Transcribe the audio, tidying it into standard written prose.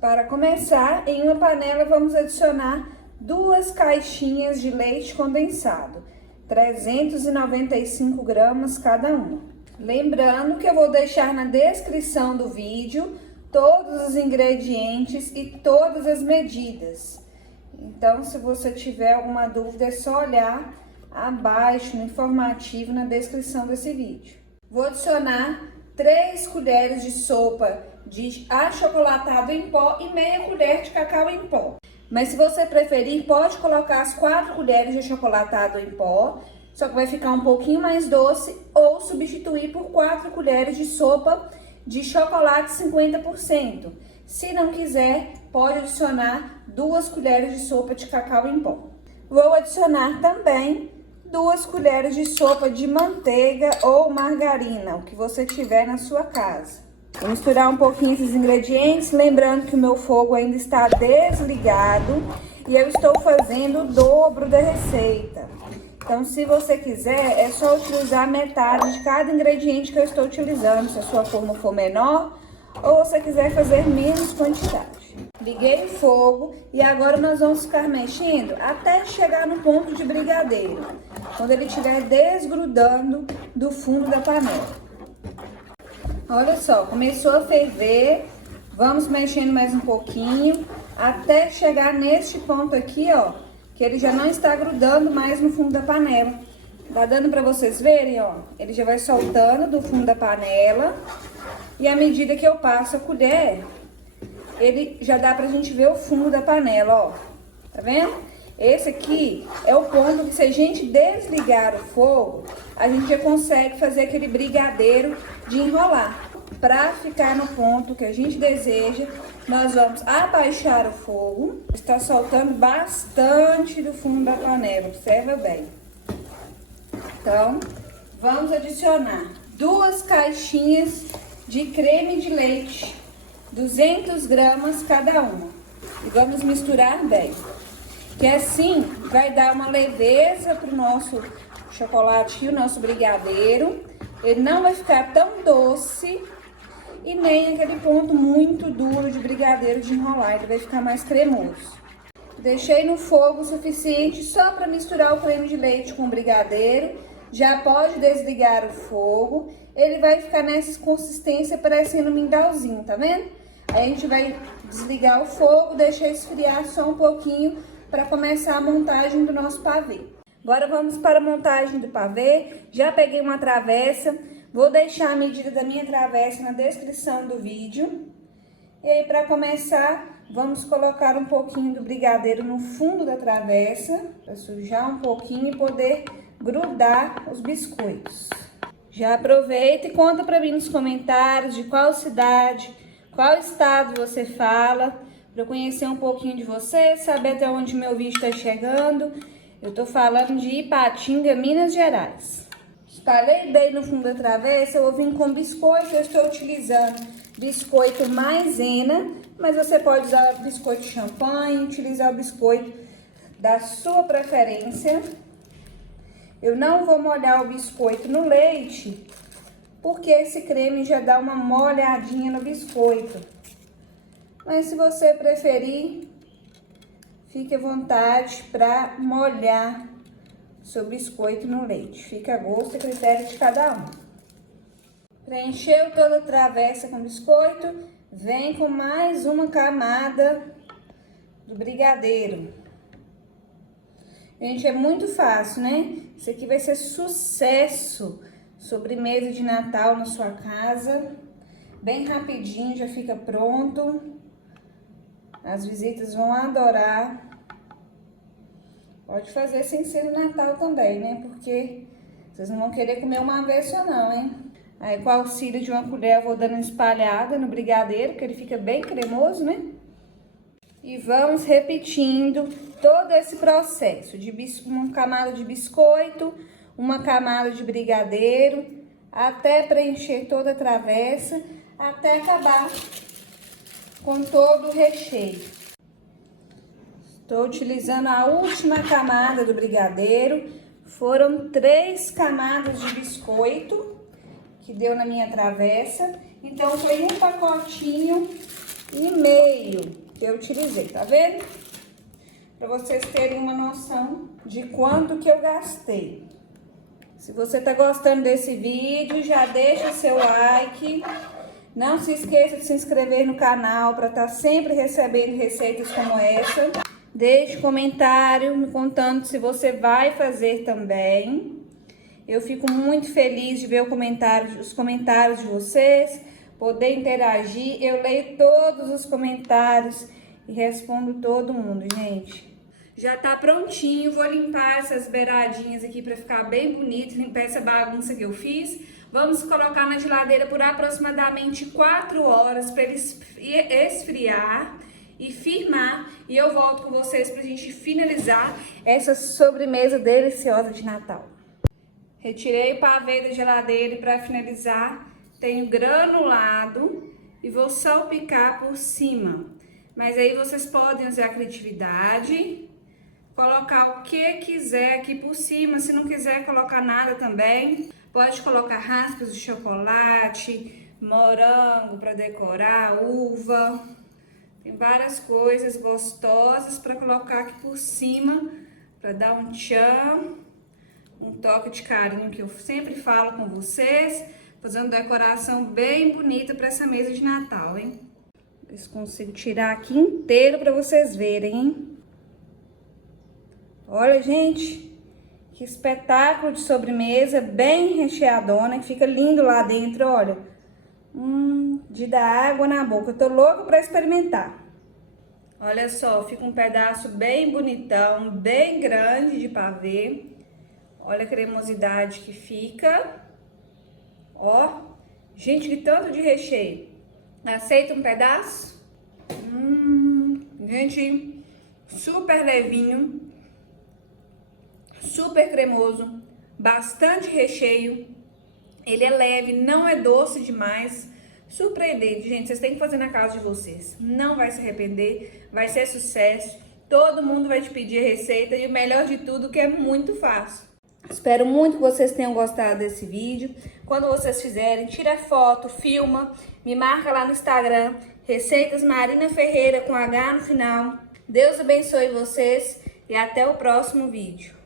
Para começar, em uma panela vamos adicionar 2 caixinhas de leite condensado, 395 gramas cada uma. Lembrando que eu vou deixar na descrição do vídeo todos os ingredientes e todas as medidas. Então, se você tiver alguma dúvida, é só olhar abaixo no informativo na descrição desse vídeo. Vou adicionar 3 colheres de sopa de achocolatado em pó e meia colher de cacau em pó. Mas se você preferir, pode colocar as 4 colheres de achocolatado em pó, só que vai ficar um pouquinho mais doce, ou substituir por 4 colheres de sopa de chocolate 50%. Se não quiser, pode adicionar 2 colheres de sopa de cacau em pó. Vou adicionar também 2 colheres de sopa de manteiga ou margarina, o que você tiver na sua casa. Vou misturar um pouquinho esses ingredientes, lembrando que o meu fogo ainda está desligado e eu estou fazendo o dobro da receita. Então, se você quiser, é só utilizar metade de cada ingrediente que eu estou utilizando, se a sua forma for menor ou você quiser fazer menos quantidade. Liguei o fogo e agora nós vamos ficar mexendo até chegar no ponto de brigadeiro, quando ele estiver desgrudando do fundo da panela. Olha só, começou a ferver, vamos mexendo mais um pouquinho, até chegar neste ponto aqui, ó, que ele já não está grudando mais no fundo da panela. Tá dando pra vocês verem, ó, ele já vai soltando do fundo da panela, e à medida que eu passo a colher, ele já dá pra gente ver o fundo da panela, ó, tá vendo? Esse aqui é o ponto que, se a gente desligar o fogo, a gente já consegue fazer aquele brigadeiro de enrolar. Para ficar no ponto que a gente deseja, nós vamos abaixar o fogo. Está soltando bastante do fundo da panela, observa bem. Então, vamos adicionar 2 caixinhas de creme de leite, 200 gramas cada uma. E vamos misturar bem. Que assim vai dar uma leveza para o nosso chocolate e o nosso brigadeiro. Ele não vai ficar tão doce e nem aquele ponto muito duro de brigadeiro de enrolar. Ele vai ficar mais cremoso. Deixei no fogo o suficiente só para misturar o creme de leite com o brigadeiro. Já pode desligar o fogo. Ele vai ficar nessa consistência parecendo um mingauzinho, tá vendo? Aí a gente vai desligar o fogo, deixar esfriar só um pouquinho para começar a montagem do nosso pavê. Agora vamos para a montagem do pavê. Já peguei uma travessa, vou deixar a medida da minha travessa na descrição do vídeo. E aí, para começar, vamos colocar um pouquinho do brigadeiro no fundo da travessa, para sujar um pouquinho e poder grudar os biscoitos. Já aproveita e conta para mim nos comentários de qual cidade, qual estado você fala, para eu conhecer um pouquinho de você, saber até onde meu vídeo está chegando. Eu tô falando de Ipatinga, Minas Gerais. Espalhei bem no fundo da travessa, eu vou vir com biscoito. Eu estou utilizando biscoito maisena, mas você pode usar biscoito champanhe, utilizar o biscoito da sua preferência. Eu não vou molhar o biscoito no leite, porque esse creme já dá uma molhadinha no biscoito. Mas se você preferir, fique à vontade para molhar seu biscoito no leite. Fica a gosto e critério de cada um. Preencheu toda a travessa com biscoito, vem com mais uma camada do brigadeiro. Gente, é muito fácil, né? Isso aqui vai ser sucesso. Sobremesa de Natal na sua casa. Bem rapidinho, já fica pronto. As visitas vão adorar. Pode fazer sem ser no Natal também, né? Porque vocês não vão querer comer uma vez só não, hein? Aí, com o auxílio de uma colher, eu vou dando uma espalhada no brigadeiro, que ele fica bem cremoso, né? E vamos repetindo todo esse processo de uma camada de biscoito, uma camada de brigadeiro, até preencher toda a travessa, até acabar com todo o recheio. Estou utilizando a última camada do brigadeiro. Foram 3 camadas de biscoito que deu na minha travessa. Então, foi um pacotinho e meio que eu utilizei, tá vendo? Para vocês terem uma noção de quanto que eu gastei. Se você tá gostando desse vídeo, já deixa seu like. Não se esqueça de se inscrever no canal para estar sempre recebendo receitas como essa. Deixe comentário me contando se você vai fazer também. Eu fico muito feliz de ver os comentários de vocês, poder interagir. Eu leio todos os comentários e respondo todo mundo, gente. Já tá prontinho, vou limpar essas beiradinhas aqui pra ficar bem bonito, limpar essa bagunça que eu fiz. Vamos colocar na geladeira por aproximadamente 4 horas para ele esfriar e firmar. E eu volto com vocês pra gente finalizar essa sobremesa deliciosa de Natal. Retirei o pavê da geladeira e para finalizar, tenho granulado e vou salpicar por cima. Mas aí vocês podem usar a criatividade, colocar o que quiser aqui por cima. Se não quiser colocar nada também, pode colocar raspas de chocolate, morango para decorar, uva. Tem várias coisas gostosas para colocar aqui por cima, para dar um tchan, um toque de carinho que eu sempre falo com vocês, fazendo decoração bem bonita para essa mesa de Natal, hein? Ver se consigo tirar aqui inteiro para vocês verem, hein? Olha, gente, que espetáculo de sobremesa, bem recheadona, que fica lindo lá dentro, olha. De dar água na boca, eu tô louca pra experimentar. Olha só, fica um pedaço bem bonitão, bem grande de pavê. Olha a cremosidade que fica. Ó, gente, que tanto de recheio. Aceita um pedaço? Gente, super levinho. Super cremoso, bastante recheio, ele é leve, não é doce demais, surpreendente, gente, vocês têm que fazer na casa de vocês, não vai se arrepender, vai ser sucesso, todo mundo vai te pedir a receita e o melhor de tudo que é muito fácil. Espero muito que vocês tenham gostado desse vídeo, quando vocês fizerem, tira foto, filma, me marca lá no Instagram, Receitas Marina Ferreira com H no final. Deus abençoe vocês e até o próximo vídeo.